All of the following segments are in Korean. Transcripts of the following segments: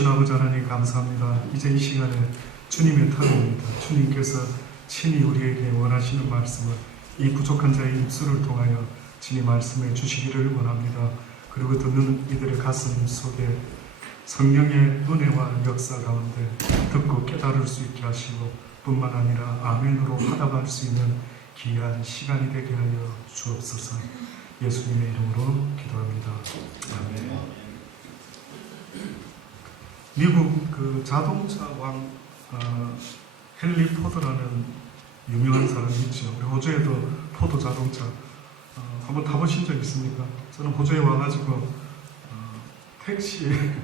좋으신 아버지 하나님 감사합니다. 이제 이 시간에 주님의 타임입니다. 주님께서 친히 우리에게 원하시는 말씀을 이 부족한 자의 입술을 통하여 친히 말씀해 주시기를 원합니다. 그리고 듣는 이들의 가슴 속에 성령의 은혜와 역사 가운데 듣고 깨달을 수 있게 하시고 뿐만 아니라 아멘으로 화답할 수 있는 귀한 시간이 되게 하여 주옵소서. 예수님의 이름으로 기도합니다. 아멘. 미국 그 자동차 왕 헨리 포드라는 유명한 사람이 있죠. 우리 호주에도 포드 자동차 한번 타보신 적 있습니까? 저는 호주에 와가지고 택시에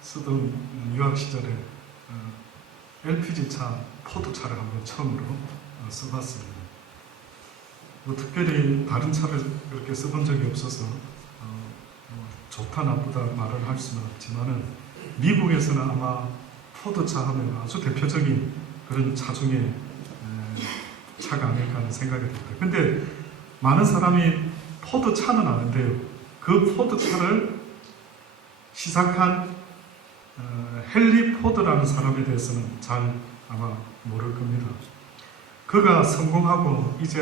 쓰던 유학 시절에 LPG 차, 포드 차를 한번 처음으로 써봤습니다. 뭐 특별히 다른 차를 그렇게 써본 적이 없어서 좋다 나쁘다 말을 할 수는 없지만은 미국에서는 아마 포드차 하면 아주 대표적인 그런 차 중에 차가 아닐까 하는 생각이 듭니다. 근데 많은 사람이 포드차는 아는데요. 그 포드차를 시작한 헨리 포드라는 사람에 대해서는 잘 아마 모를 겁니다. 그가 성공하고 이제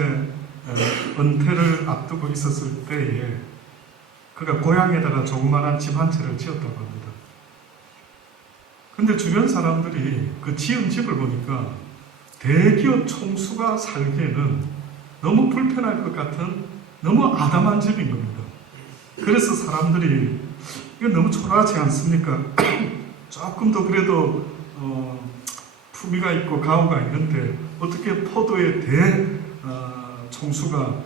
은퇴를 앞두고 있었을 때에 그가 고향에다가 조그만한 집 한 채를 지었다고 합니다. 근데 주변 사람들이 그 지은 집을 보니까 대기업 총수가 살기에는 너무 불편할 것 같은 너무 아담한 집인 겁니다. 그래서 사람들이 이거 너무 초라하지 않습니까? 조금 더 그래도 품위가 있고 가오가 있는데 어떻게 포드의 총수가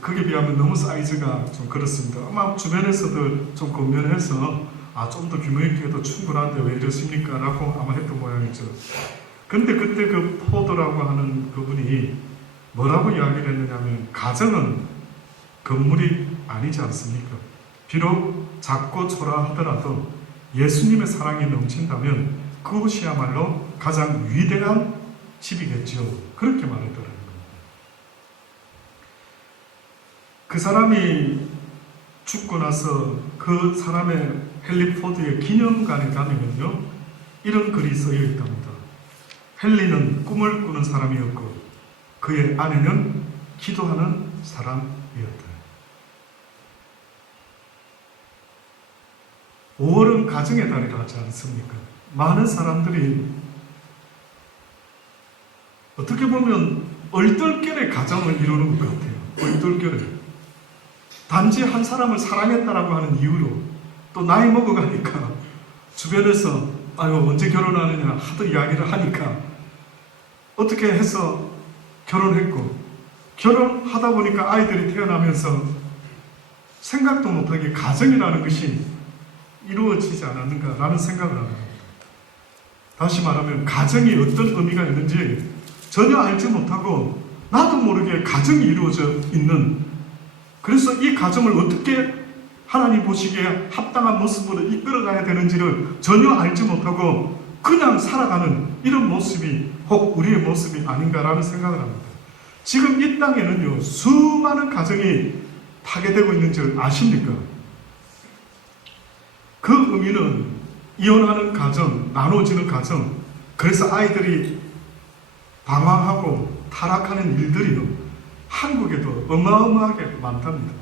그게 비하면 너무 사이즈가 좀 그렇습니다. 아마 주변에서도 좀 권면해서 좀 더 규모 있게 해도 충분한데 왜 이러십니까? 라고 아마 했던 모양이죠. 근데 그때 그 포드라고 하는 그분이 뭐라고 이야기를 했느냐면 가정은 건물이 아니지 않습니까? 비록 작고 초라하더라도 예수님의 사랑이 넘친다면 그것이야말로 가장 위대한 집이겠죠. 그렇게 말했더라는 겁니다. 그 사람이 죽고 나서 그 사람의 헨리 포드의 기념관에 가면요 이런 글이 쓰여 있답니다. 헨리는 꿈을 꾸는 사람이었고 그의 아내는 기도하는 사람이었다. 5월은 가정의 달이라 하지 않습니까? 많은 사람들이 어떻게 보면 얼떨결에 가정을 이루는 것 같아요. 얼떨결에. 단지 한 사람을 사랑했다라고 하는 이유로 또 나이 먹어가니까 주변에서 언제 결혼하느냐 하도 이야기를 하니까 어떻게 해서 결혼했고 결혼하다 보니까 아이들이 태어나면서 생각도 못하게 가정이라는 것이 이루어지지 않았는가라는 생각을 합니다. 다시 말하면 가정이 어떤 의미가 있는지 전혀 알지 못하고 나도 모르게 가정이 이루어져 있는, 그래서 이 가정을 어떻게 하나님 보시기에 합당한 모습으로 이끌어가야 되는지를 전혀 알지 못하고 그냥 살아가는 이런 모습이 혹 우리의 모습이 아닌가라는 생각을 합니다. 지금 이 땅에는요 수많은 가정이 파괴되고 있는 줄 아십니까? 그 의미는 이혼하는 가정, 나눠지는 가정, 그래서 아이들이 방황하고 타락하는 일들이요 한국에도 어마어마하게 많답니다.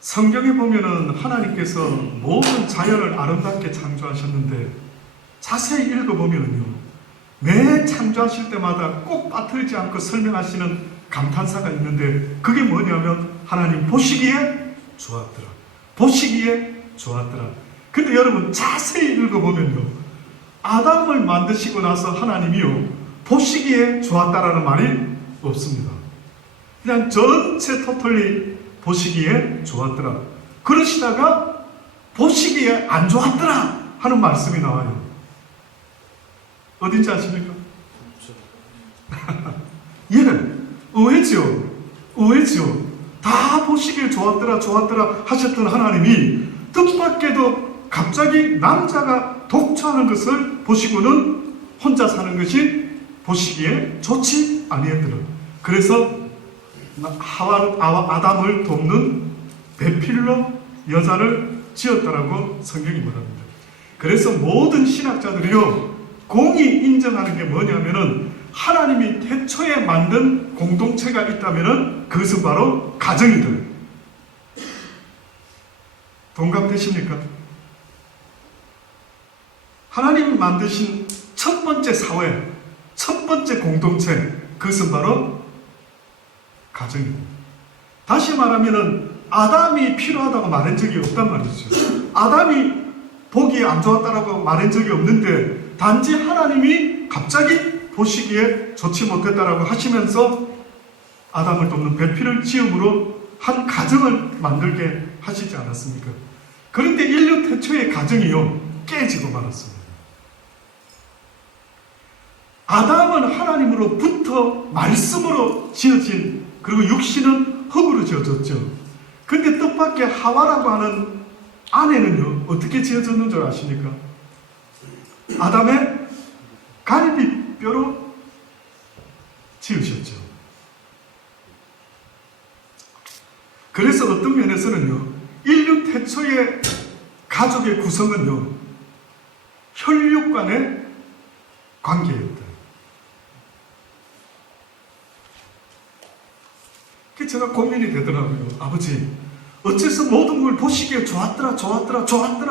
성경에 보면은 하나님께서 모든 자연을 아름답게 창조하셨는데 자세히 읽어보면요 매 창조하실 때마다 꼭 빠뜨리지 않고 설명하시는 감탄사가 있는데 그게 뭐냐면 하나님 보시기에 좋았더라, 보시기에 좋았더라. 근데 여러분 자세히 읽어보면요 아담을 만드시고 나서 하나님이요 보시기에 좋았다라는 말이 없습니다. 그냥 전체 토털리 보시기에 좋았더라. 그러시다가 보시기에 안 좋았더라 하는 말씀이 나와요. 어딘지 아십니까? 예, 의외죠. 다 보시기에 좋았더라 하셨던 하나님이 뜻밖에도 갑자기 남자가 독처하는 것을 보시고는 혼자 사는 것이 보시기에 좋지 아니했더라. 그래서 아담을 돕는 배필로 여자를 지었다라고 성경이 말합니다. 그래서 모든 신학자들이요 공이 인정하는 게 뭐냐면은 하나님이 태초에 만든 공동체가 있다면은 그것은 바로 가정이다. 동감되십니까? 하나님이 만드신 첫 번째 사회, 첫 번째 공동체, 그것은 바로 가정입니다. 다시 말하면은 아담이 필요하다고 말한 적이 없단 말이죠. 아담이 보기에 안 좋았다라고 말한 적이 없는데 단지 하나님이 갑자기 보시기에 좋지 못했다라고 하시면서 아담을 돕는 배필을 지음으로 한 가정을 만들게 하시지 않았습니까? 그런데 인류 태초의 가정이요 깨지고 말았습니다. 아담은 하나님으로부터 말씀으로 지어진, 그리고 육신은 흙으로 지어졌죠. 근데 뜻밖의 하와라고 하는 아내는요 어떻게 지어졌는 줄 아십니까? 아담의 갈비뼈로 지으셨죠. 그래서 어떤 면에서는요 인류 태초의 가족의 구성은요 혈육 간의 관계였다. 제가 고민이 되더라고요. 아버지, 어째서 모든 걸 보시기에 좋았더라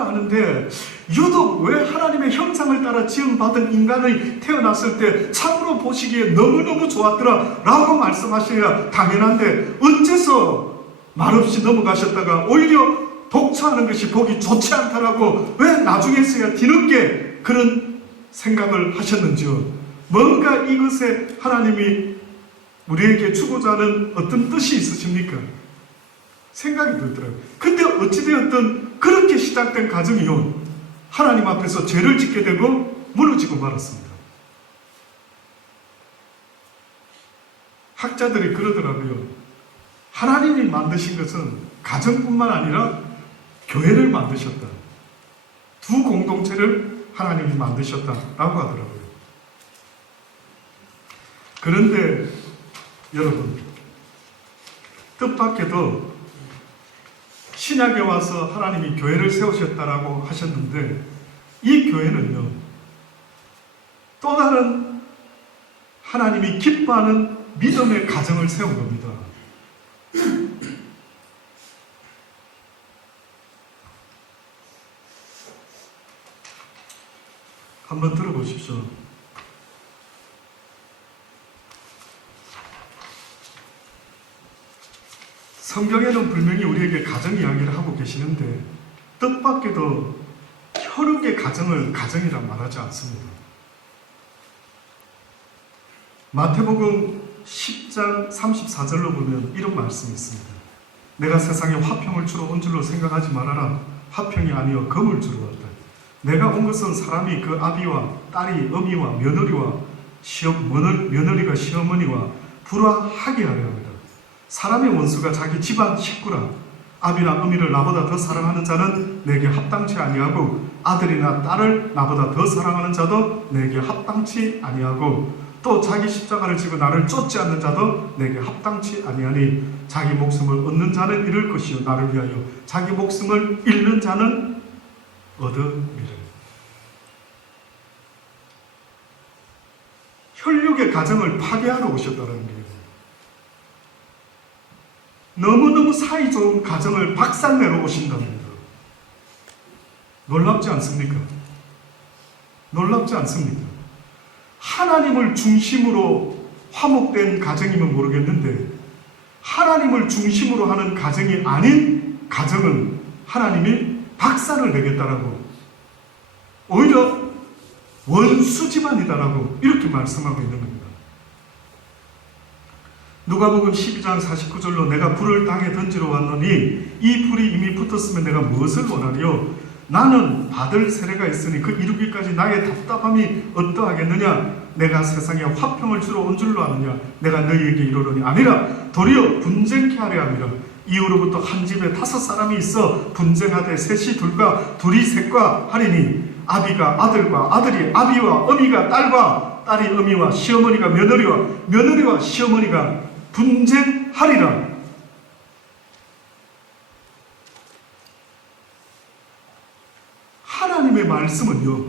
하는데 유독 왜 하나님의 형상을 따라 지음받은 인간이 태어났을 때 참으로 보시기에 너무너무 좋았더라 라고 말씀하셔야 당연한데 어째서 말없이 넘어가셨다가 오히려 독처하는 것이 보기 좋지 않다라고 왜 나중에서야 뒤늦게 그런 생각을 하셨는지요. 뭔가 이것에 하나님이 우리에게 주고자 하는 어떤 뜻이 있으십니까? 생각이 들더라고요. 근데 어찌되었든 그렇게 시작된 가정이요 하나님 앞에서 죄를 짓게 되고 무너지고 말았습니다. 학자들이 그러더라고요. 하나님이 만드신 것은 가정뿐만 아니라 교회를 만드셨다. 두 공동체를 하나님이 만드셨다라고 하더라고요. 그런데 여러분, 뜻밖에도 신약에 와서 하나님이 교회를 세우셨다라고 하셨는데 이 교회는요 또 다른 하나님이 기뻐하는 믿음의 가정을 세운 겁니다. 한번 들어보십시오. 성경에는 분명히 우리에게 가정 이야기를 하고 계시는데 뜻밖에도 혈육의 가정을 가정이라 말하지 않습니다. 마태복음 10장 34절로 보면 이런 말씀이 있습니다. 내가 세상에 화평을 주러 온 줄로 생각하지 말아라. 화평이 아니여 검을 주러 왔다. 내가 온 것은 사람이 그 아비와 딸이 어미와 며느리와 며느리가 시어머니와 불화하게 하려 합니다. 사람의 원수가 자기 집안 식구라. 아비나 어미를 나보다 더 사랑하는 자는 내게 합당치 아니하고 아들이나 딸을 나보다 더 사랑하는 자도 내게 합당치 아니하고 또 자기 십자가를 지고 나를 쫓지 않는 자도 내게 합당치 아니하니 자기 목숨을 얻는 자는 잃을 것이요 나를 위하여 자기 목숨을 잃는 자는 얻으리라. 혈육의 가정을 파괴하러 오셨다는 거예요. 너무너무 사이 좋은 가정을 박살내러 오신답니다. 놀랍지 않습니까? 놀랍지 않습니까? 하나님을 중심으로 화목된 가정이면 모르겠는데 하나님을 중심으로 하는 가정이 아닌 가정은 하나님이 박살을 내겠다라고 오히려 원수 집안이다라고 이렇게 말씀하고 있는 겁니다. 누가복음 12장 49절로 내가 불을 땅에 던지러 왔노니 이 불이 이미 붙었으면 내가 무엇을 원하리요? 나는 받을 세례가 있으니 그 이루기까지 나의 답답함이 어떠하겠느냐? 내가 세상에 화평을 주러 온 줄로 아느냐? 내가 너희에게 이르노니 아니라 도리어 분쟁케 하려 함이라. 이후로부터 한 집에 5사람이 있어 분쟁하되 셋이 둘과 둘이 셋과 하리니 아비가 아들과 아들이 아비와 어미가 딸과 딸이 어미와 시어머니가 며느리와 며느리와 시어머니가 분쟁하리라. 하나님의 말씀은요,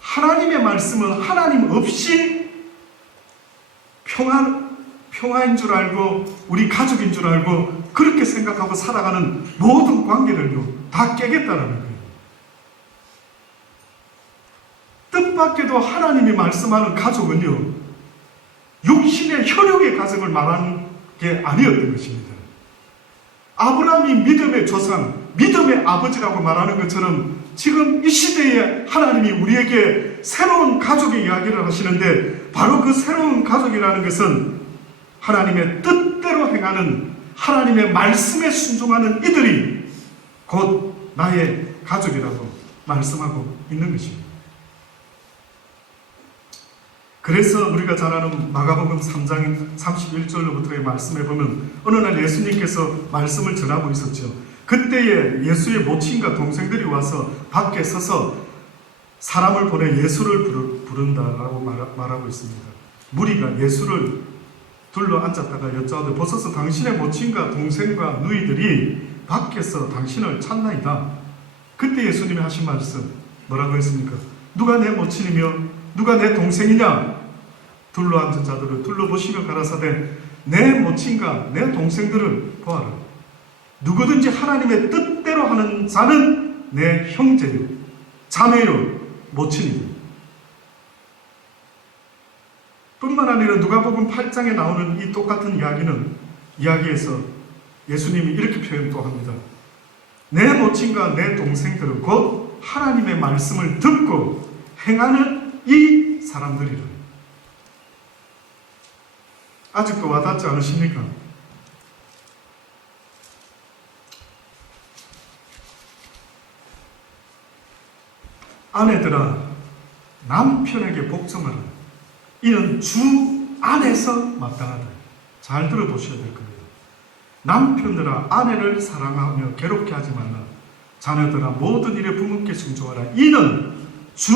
하나님의 말씀은 하나님 없이 평화인 줄 알고 우리 가족인 줄 알고 그렇게 생각하고 살아가는 모든 관계를요 다 깨겠다라는 거예요. 뜻밖에도 하나님이 말씀하는 가족은요 육신의 혈육의 가족을 말하는 게 아니었던 것입니다. 아브라함이 믿음의 조상, 믿음의 아버지라고 말하는 것처럼 지금 이 시대에 하나님이 우리에게 새로운 가족의 이야기를 하시는데, 바로 그 새로운 가족이라는 것은 하나님의 뜻대로 행하는, 하나님의 말씀에 순종하는 이들이 곧 나의 가족이라고 말씀하고 있는 것입니다. 그래서 우리가 잘 아는 마가복음 3장 31절로부터의 말씀에 보면 어느 날 예수님께서 말씀을 전하고 있었죠. 그때에 예수의 모친과 동생들이 와서 밖에 서서 사람을 보내 예수를 부른다라고 말하고 있습니다. 무리가 예수를 둘러 앉았다가 여짜오되 보소서 당신의 모친과 동생과 누이들이 밖에서 당신을 찾나이다. 그때 예수님이 하신 말씀 뭐라고 했습니까? 누가 내 모친이며 누가 내 동생이냐? 둘러 앉은 자들을 둘러보시며 가라사대 내 모친과 내 동생들을 보아라. 누구든지 하나님의 뜻대로 하는 자는 내 형제요, 자매요, 모친이다. 뿐만 아니라 누가복음 8장에 나오는 이 똑같은 이야기에서 예수님이 이렇게 표현 또 합니다. 내 모친과 내 동생들은 곧 하나님의 말씀을 듣고 행하는 이 사람들이라. 아직도 와닿지 않으십니까? 아내들아 남편에게 복종하라. 이는 주 안에서 마땅하다. 잘 들어보셔야 될 겁니다. 남편들아 아내를 사랑하며 괴롭게 하지 말라. 자녀들아 모든 일에 부모께 순종하라. 이는 주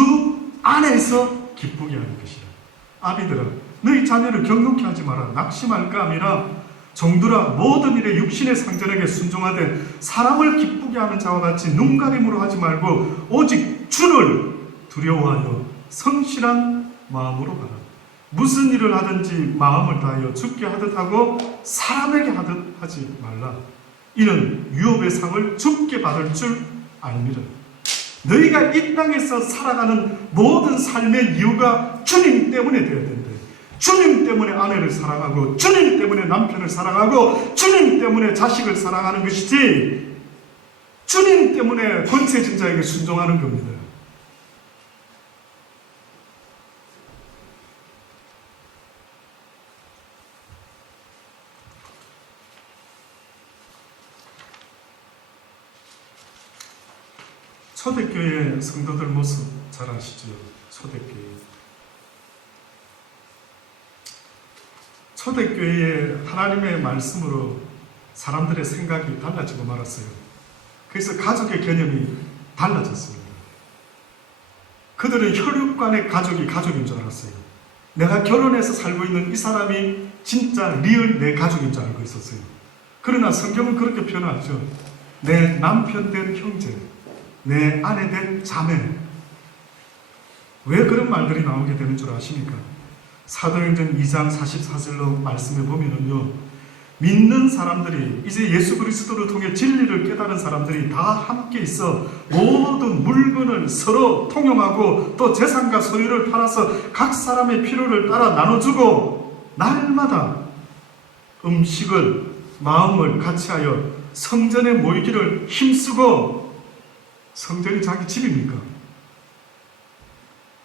안에서 기쁘게 하는 것이라. 아비들아 너희 자녀를 경록히 하지 마라. 낙심할까 함이라. 종들아 모든 일에 육신의 상전에게 순종하되 사람을 기쁘게 하는 자와 같이 눈가림으로 하지 말고 오직 주를 두려워하여 성실한 마음으로 가라. 무슨 일을 하든지 마음을 다하여 주께 하듯 하고 사람에게 하듯 하지 말라. 이는 유업의 상을 주께 받을 줄 알미라. 너희가 이 땅에서 살아가는 모든 삶의 이유가 주님 때문에 되어야 된다. 주님 때문에 아내를 사랑하고 주님 때문에 남편을 사랑하고 주님 때문에 자식을 사랑하는 것이지 주님 때문에 권세진 자에게 순종하는 겁니다. 초대교회 성도들 모습 잘 아시죠? 초대교회에 하나님의 말씀으로 사람들의 생각이 달라지고 말았어요. 그래서 가족의 개념이 달라졌습니다. 그들은 혈육간의 가족인 줄 알았어요. 내가 결혼해서 살고 있는 이 사람이 진짜 리얼 내 가족인 줄 알고 있었어요. 그러나 성경은 그렇게 표현하죠. 내 남편 된 형제, 내 아내 된 자매. 왜 그런 말들이 나오게 되는 줄 아십니까? 사도행전 2장 44절로 말씀해 보면은요, 믿는 사람들이 이제 예수 그리스도를 통해 진리를 깨달은 사람들이 다 함께 있어 모든 물건을 서로 통용하고 또 재산과 소유를 팔아서 각 사람의 필요를 따라 나눠주고 날마다 음식을 마음을 같이하여 성전에 모이기를 힘쓰고. 성전이 자기 집입니까?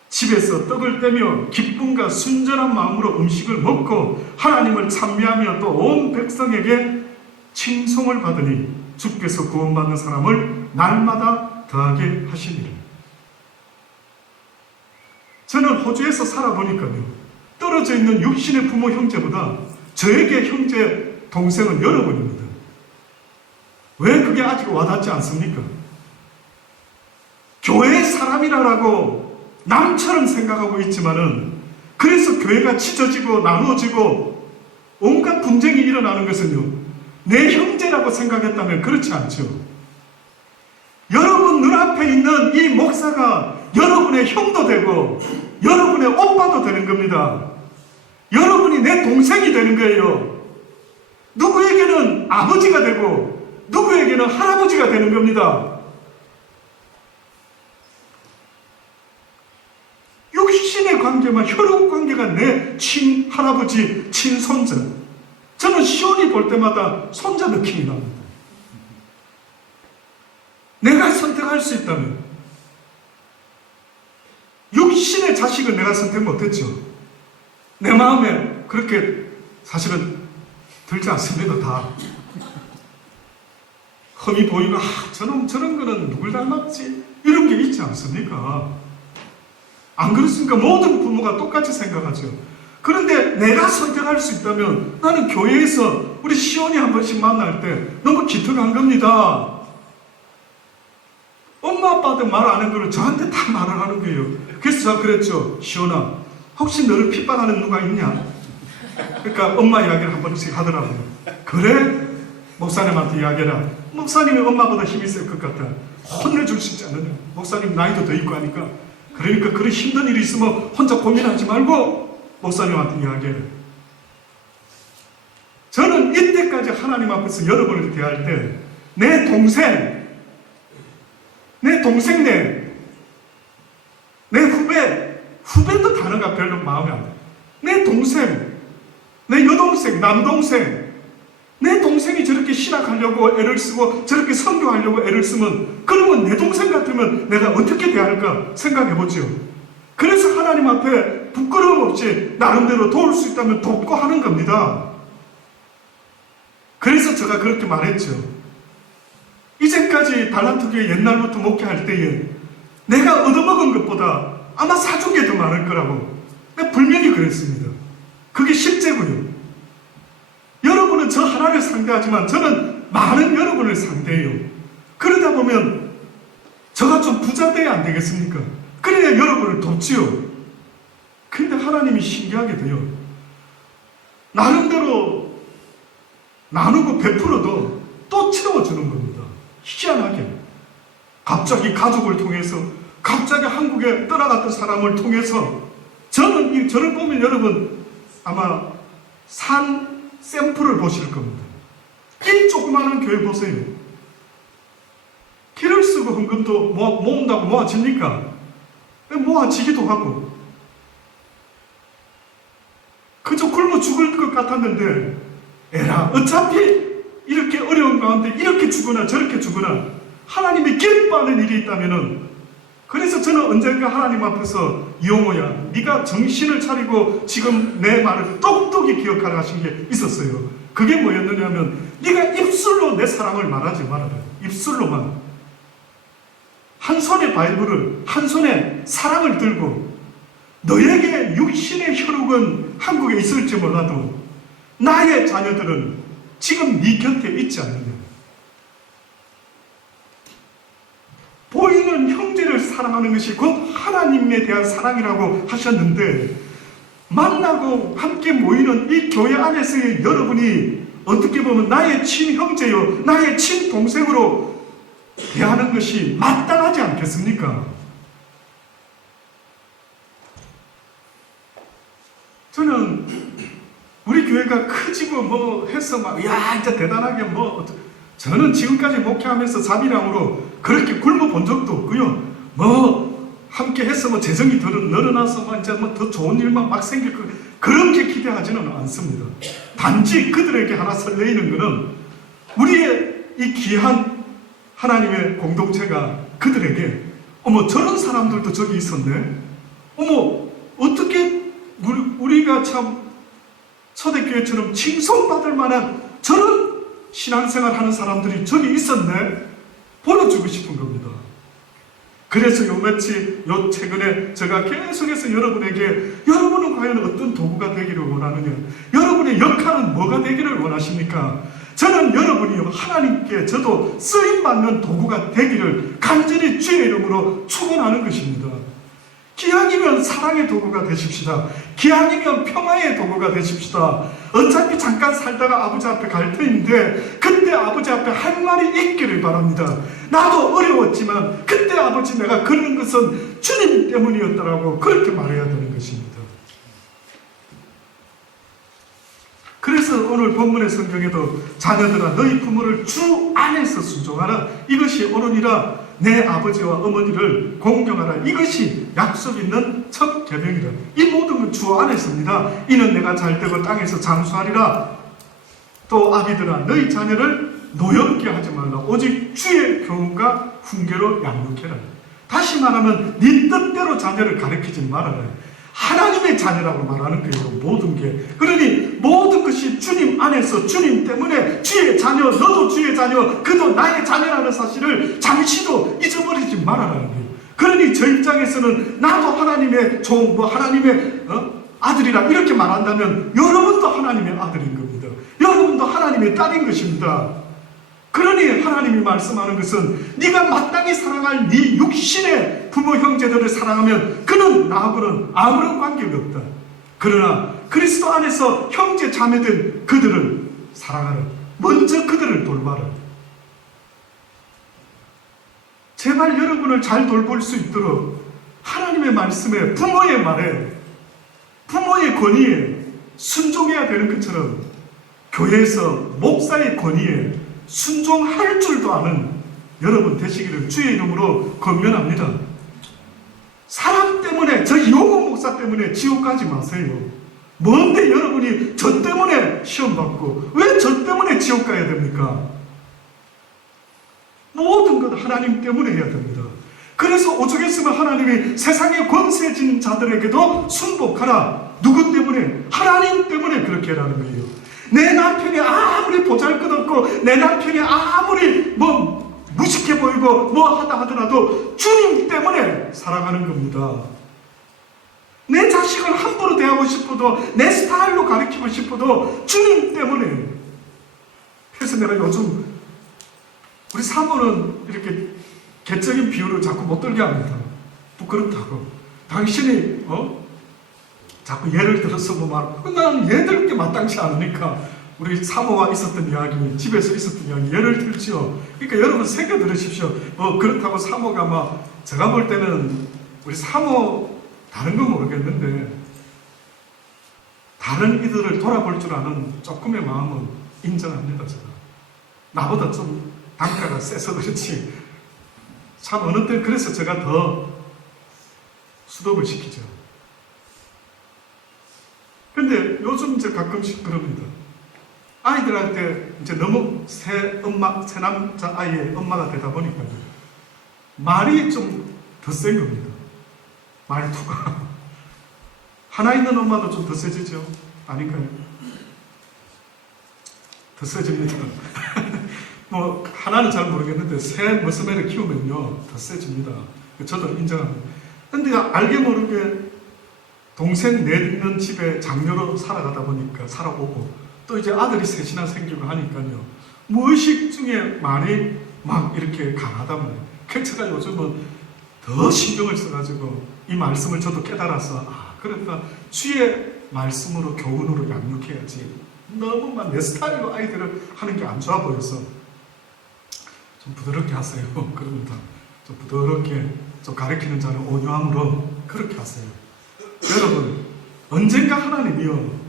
집에서 떡을 떼며 기쁨과 순전한 마음으로 음식을 먹고 하나님을 찬미하며 또 온 백성에게 칭송을 받으니 주께서 구원받는 사람을 날마다 더하게 하시니라. 저는 호주에서 살아보니까요, 떨어져 있는 육신의 부모 형제보다 저에게 형제 동생은 여러분입니다. 왜 그게 아직 와닿지 않습니까? 교회의 사람이라고 남처럼 생각하고 있지만은, 그래서 교회가 찢어지고 나누어지고 온갖 분쟁이 일어나는 것은요, 내 형제라고 생각했다면 그렇지 않죠. 여러분 눈앞에 있는 이 목사가 여러분의 형도 되고 여러분의 오빠도 되는 겁니다. 여러분이 내 동생이 되는 거예요. 누구에게는 아버지가 되고 누구에게는 할아버지가 되는 겁니다. 육신의 관계만, 혈육 관계가 내 친할아버지, 친손자. 저는 시온이 볼 때마다 손자 느낌이 납니다. 내가 선택할 수 있다면, 육신의 자식은 내가 선택 못했죠. 내 마음에 그렇게 사실은 들지 않습니다. 다 흠이 보이고 저런 거는 누굴 닮았지? 이런 게 있지 않습니까? 안 그렇습니까? 모든 부모가 똑같이 생각하죠. 그런데 내가 선택할 수 있다면 나는 교회에서 우리 시온이 한 번씩 만날 때 너무 기특한 겁니다. 엄마 아빠한테 말 안 한 거를 저한테 다 말을 하는 거예요. 그래서 제가 그랬죠. 시온아, 혹시 너를 핍박하는 누가 있냐? 그러니까 엄마 이야기를 한 번씩 하더라고요. 그래? 목사님한테 이야기해라. 목사님이 엄마보다 힘이 셀 것 같아. 혼내줄 수 있지 않느냐? 목사님 나이도 더 있고 하니까. 그러니까 그런 힘든 일이 있으면 혼자 고민하지 말고 목사님한테 이야기해라. 저는 이때까지 하나님 앞에서 여러분을 대할 때 내 동생, 내 후배도 단어가 별로 마음에 안 들어요. 내 동생, 내 여동생, 남동생, 내 동생이 저렇게 신학하려고 애를 쓰고 저렇게 선교하려고 애를 쓰면, 그러면 내 동생 같으면 내가 어떻게 대할까 생각해보죠. 그래서 하나님 앞에 부끄러움 없이 나름대로 도울 수 있다면 돕고 하는 겁니다. 그래서 제가 그렇게 말했죠. 이제까지 달란트교회 옛날부터 목회할 때에 내가 얻어먹은 것보다 아마 사준 게 더 많을 거라고 내가 분명히 그랬습니다. 그게 실제고요. 여러분은 저 하나를 상대하지만 저는 많은 여러분을 상대해요. 그러다 보면 저가 좀 부자 돼야 안 되겠습니까? 그래야 여러분을 돕지요. 근데 하나님이 신기하게 돼요. 나름대로 나누고 베풀어도 또 채워주는 겁니다. 희한하게. 갑자기 가족을 통해서, 갑자기 한국에 떠나갔던 사람을 통해서, 저를 보면 여러분 아마 산 샘플을 보실 겁니다. 이 조그마한 교회 보세요. 길을 쓰고 헌금도 모은다고 모아집니까? 모아지기도 하고. 그저 굶어 죽을 것 같았는데, 에라, 어차피 이렇게 어려운 가운데 이렇게 주거나 저렇게 주거나 하나님이 기뻐하는 일이 있다면은, 그래서 저는 언젠가 하나님 앞에서 이용호야, 네가 정신을 차리고 지금 내 말을 똑똑히 기억하라 하신 게 있었어요. 그게 뭐였느냐 하면, 네가 입술로 내 사랑을 말하지 말아라. 입술로만. 한 손에 바이블을, 한 손에 사랑을 들고, 너에게 육신의 혈육은 한국에 있을지 몰라도 나의 자녀들은 지금 네 곁에 있지 않느냐. 보이는 형제를 사랑하는 것이 곧 하나님에 대한 사랑이라고 하셨는데, 만나고 함께 모이는 이 교회 안에서의 여러분이 어떻게 보면 나의 친형제요, 나의 친동생으로 대하는 것이 마땅하지 않겠습니까? 저는 우리 교회가 크지고 뭐 해서 막, 야, 진짜 대단하게 저는 지금까지 목회하면서 자비랑으로 그렇게 굶어 본 적도 없고요. 함께 해서 재정이 더 늘어나서 이제 더 좋은 일만 막 생길 거, 그렇게 기대하지는 않습니다. 단지 그들에게 하나 설레이는 것은 우리의 이 귀한 하나님의 공동체가 그들에게, 어머, 저런 사람들도 저기 있었네. 어머, 어떻게 우리가 참 초대교회처럼 칭송받을 만한 저런 신앙생활 하는 사람들이 저기 있었네. 보여주고 싶은 겁니다. 그래서 요 최근에 제가 계속해서 여러분에게, 여러분은 과연 어떤 도구가 되기를 원하느냐, 여러분의 역할은 뭐가 되기를 원하십니까? 저는 여러분이 하나님께 저도 쓰임받는 도구가 되기를 간절히 주의 이름으로 축원하는 것입니다. 기왕이면 사랑의 도구가 되십시다. 기왕이면 평화의 도구가 되십시다. 어차피 잠깐 살다가 아버지 앞에 갈 터인데 그때 아버지 앞에 할 말이 있기를 바랍니다. 나도 어려웠지만 그때 아버지 내가 그런 것은 주님 때문이었다라고 그렇게 말해야 되는 것입니다. 그래서 오늘 본문의 성경에도 자녀들아 너희 부모를 주 안에서 순종하라. 이것이 옳으니라. 내 아버지와 어머니를 공경하라. 이것이 약속 있는 첫 계명이라. 이 모든 건 주 안에서입니다. 이는 내가 잘되고 땅에서 장수하리라. 또 아비들아 너희 자녀를 노엽게 하지 말라. 오직 주의 교훈과 훈계로 양육해라. 다시 말하면 네 뜻대로 자녀를 가르치지 말아라. 하나님의 자녀라고 말하는 거예요. 모든 게. 그러니 모든 것이 주님 안에서 주님 때문에 주의 자녀, 너도 주의 자녀, 그도 나의 자녀라는 사실을 잠시도 잊어버리지 말아라는 거예요. 그러니 저 입장에서는 나도 하나님의 종, 하나님의 아들이라 이렇게 말한다면 여러분도 하나님의 아들인 겁니다. 여러분도 하나님의 딸인 것입니다. 그러니 하나님이 말씀하는 것은 네가 마땅히 사랑할 네 육신의 부모 형제들을 사랑하면 그는 나하고는 아무런 관계가 없다. 그러나 그리스도 안에서 형제 자매된 그들을 사랑하라. 먼저 그들을 돌봐라. 제발 여러분을 잘 돌볼 수 있도록 하나님의 말씀에, 부모의 말에, 부모의 권위에 순종해야 되는 것처럼 교회에서 목사의 권위에 순종할 줄도 아는 여러분 되시기를 주의 이름으로 권면합니다. 사람 때문에, 저 이용호 목사 때문에 지옥 가지 마세요. 뭔데 여러분이 저 때문에 시험 받고 왜 저 때문에 지옥 가야 됩니까? 모든 것 하나님 때문에 해야 됩니다. 그래서 오죽했으면 하나님이 세상의 권세진 자들에게도 순복하라. 누구 때문에? 하나님 때문에 그렇게 하라는 거예요. 내 남편이 아무리 보잘것없고 내 남편이 아무리 무식해 보이고 하다 하더라도 주님 때문에 사랑하는 겁니다. 내 자식을 함부로 대하고 싶어도 내 스타일로 가르치고 싶어도 주님 때문에. 그래서 내가 요즘 우리 사모는 이렇게 개적인 비유를 자꾸 못 들게 합니다. 부끄럽다고. 당신이 자꾸 예를 들어서 난 얘들 게 마땅치 않으니까 우리 사모와 있었던 이야기, 집에서 있었던 이야기 예를 들지요. 그러니까 여러분 새겨 들으십시오. 그렇다고 사모가 제가 볼 때는 우리 사모 다른 건 모르겠는데 다른 이들을 돌아볼 줄 아는 조금의 마음은 인정합니다. 제가 나보다 좀 단가가 세서 그렇지 참 어느 때 그래서 제가 더 수독을 시키죠. 근데 요즘 이제 가끔씩 그럽니다. 아이들한테 이제 너무 새 남자 아이의 엄마가 되다 보니까 말이 좀 더 센 겁니다. 말투가. 하나 있는 엄마도 좀 더 세지죠? 아닌가요? 더 세집니다. 하나는 잘 모르겠는데 새 머스매를 키우면요 더 세집니다. 저도 인정합니다. 근데 알게 모르게 동생 넷 집에 장녀로 살아가다 보니까 살아오고 또 이제 아들이 셋이나 생기고 하니까요 무의식 중에 말이 이렇게 강하단 말이에요. 그래서 제가 요즘은 더 신경을 써가지고 이 말씀을 저도 깨달아서 그러니까 주의 말씀으로 교훈으로 양육해야지 너무 내 스타일로 아이들을 하는 게 안 좋아 보여서 좀 부드럽게 하세요. 그럽니다. 좀 부드럽게 좀 가르치는 자는 온유함으로 그렇게 하세요. 여러분 언젠가 하나님이요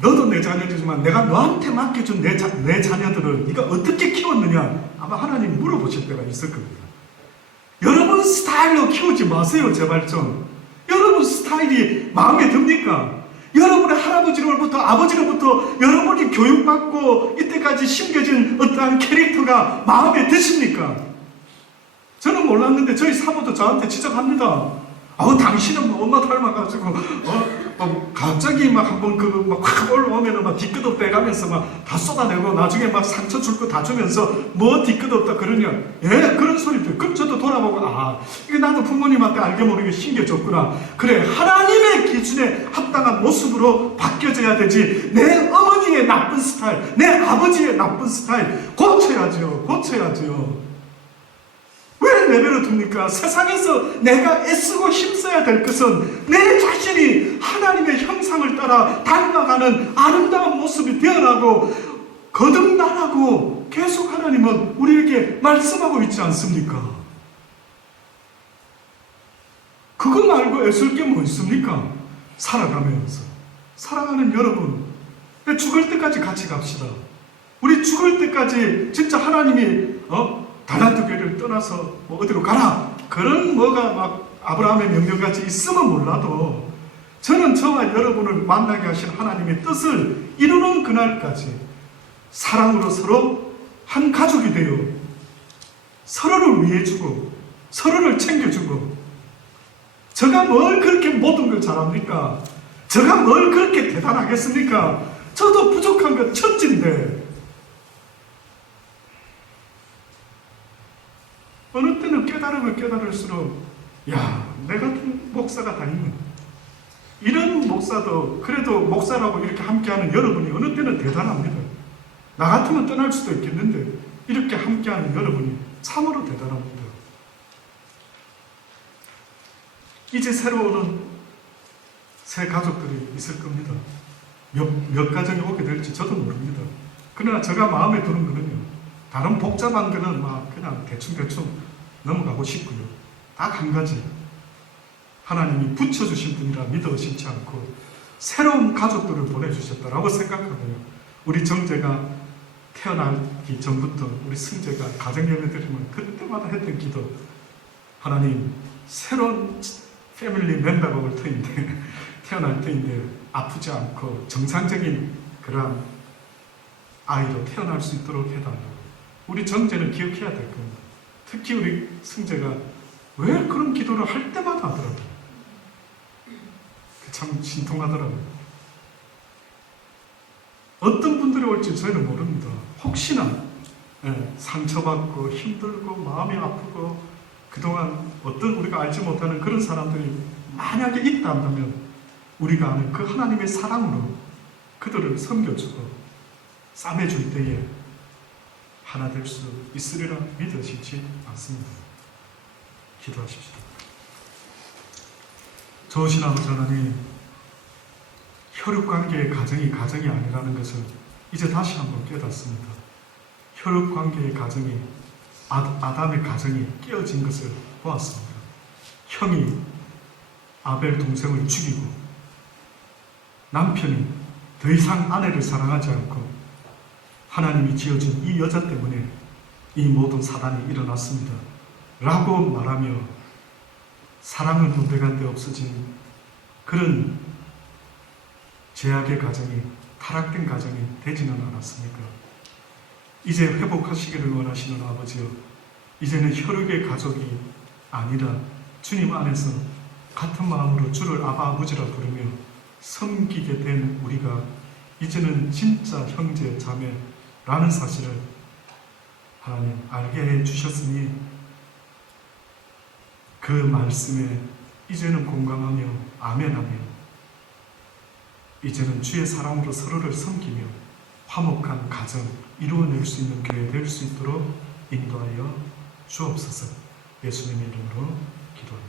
너도 내 자녀지만 내가 너한테 맡겨준 내 자녀들을 네가 어떻게 키웠느냐 아마 하나님 물어보실 때가 있을 겁니다. 여러분 스타일로 키우지 마세요. 제발 좀. 여러분 스타일이 마음에 듭니까? 여러분의 할아버지로부터 아버지로부터 여러분이 교육받고 이때까지 심겨진 어떠한 캐릭터가 마음에 드십니까? 저는 몰랐는데 저희 사모도 저한테 지적합니다. 당신은 엄마 닮아가지고 갑자기 한번 확 올라오면은 뒤끝없 빼가면서 다 쏟아내고 나중에 상처 줄 거 다 주면서 뒤끝없다 그러냐. 그런 소리들. 그럼 저도 돌아보고 이게 나도 부모님한테 알게 모르게 신겨줬구나. 그래 하나님의 기준에 합당한 모습으로 바뀌어져야 되지. 내 어머니의 나쁜 스타일, 내 아버지의 나쁜 스타일 고쳐야죠. 왜 내버려 둡니까? 세상에서 내가 애쓰고 힘써야 될 것은 내 자신이 하나님의 형상을 따라 닮아가는 아름다운 모습이 되어나고 거듭나라고 계속 하나님은 우리에게 말씀하고 있지 않습니까? 그거 말고 애쓸 게 뭐 있습니까? 살아가면서. 사랑하는 여러분, 죽을 때까지 같이 갑시다. 우리 죽을 때까지 진짜 하나님이 달란트 교회를 떠나서 뭐 어디로 가라, 그런 뭐가 막 아브라함의 명령같이 있으면 몰라도 저는 저와 여러분을 만나게 하신 하나님의 뜻을 이루는 그날까지 사랑으로 서로 한 가족이 되어 서로를 위해주고 서로를 챙겨주고, 저가 뭘 그렇게 모든 걸 잘합니까? 저가 뭘 그렇게 대단하겠습니까? 저도 부족한 것 천지인데 어느 때는 깨달으면 깨달을수록 야, 내 같은 목사가 다 있네. 이런 목사도 그래도 목사라고 이렇게 함께하는 여러분이 어느 때는 대단합니다. 나 같으면 떠날 수도 있겠는데 이렇게 함께하는 여러분이 참으로 대단합니다. 이제 새로 오는 새 가족들이 있을 겁니다. 몇 가정이 오게 될지 저도 모릅니다. 그러나 제가 마음에 드는 거는요, 다른 복잡한 거는 막 그냥 대충 넘어가고 싶고요. 딱 한 가지, 하나님이 붙여주신 분이라 믿어 의심치 않고 새로운 가족들을 보내주셨다라고 생각하고요. 우리 정재가 태어나기 전부터 우리 승재가 가정예배드리면 그때마다 했던 기도, 하나님 새로운 패밀리 멤버가 올 터인데 태어날 터인데 아프지 않고 정상적인 그런 아이로 태어날 수 있도록 해달라고. 우리 정재는 기억해야 될 겁니다. 특히 우리 승재가 왜 그런 기도를 할 때마다 하더라고요. 참 신통하더라고요. 어떤 분들이 올지 저희는 모릅니다. 혹시나 상처받고 힘들고 마음이 아프고 그동안 어떤 우리가 알지 못하는 그런 사람들이 만약에 있다 한다면 우리가 아는 그 하나님의 사랑으로 그들을 섬겨주고 싸매줄 때에 하나 될 수 있으리라 믿으시지 않습니다. 기도하십시오. 좋으신 아버지 하나님, 혈육관계의 가정이 아니라는 것을 이제 다시 한번 깨닫습니다. 혈육관계의 가정이 아담의 가정이 깨어진 것을 보았습니다. 형이 아벨 동생을 죽이고 남편이 더 이상 아내를 사랑하지 않고 하나님이 지어준 이 여자 때문에 이 모든 사단이 일어났습니다. 라고 말하며 사랑은 논대간데 없어진 그런 죄악의 가정이, 타락된 가정이 되지는 않았습니까? 이제 회복하시기를 원하시는 아버지여, 이제는 혈육의 가족이 아니라 주님 안에서 같은 마음으로 주를 아바 아버지라 부르며 섬기게 된 우리가 이제는 진짜 형제 자매라는 사실을 하나님 알게 해주셨으니 그 말씀에 이제는 공감하며 아멘하며 이제는 주의 사랑으로 서로를 섬기며 화목한 가정 이루어낼 수 있는 교회 될 수 있도록 인도하여 주옵소서. 예수님의 이름으로 기도합니다.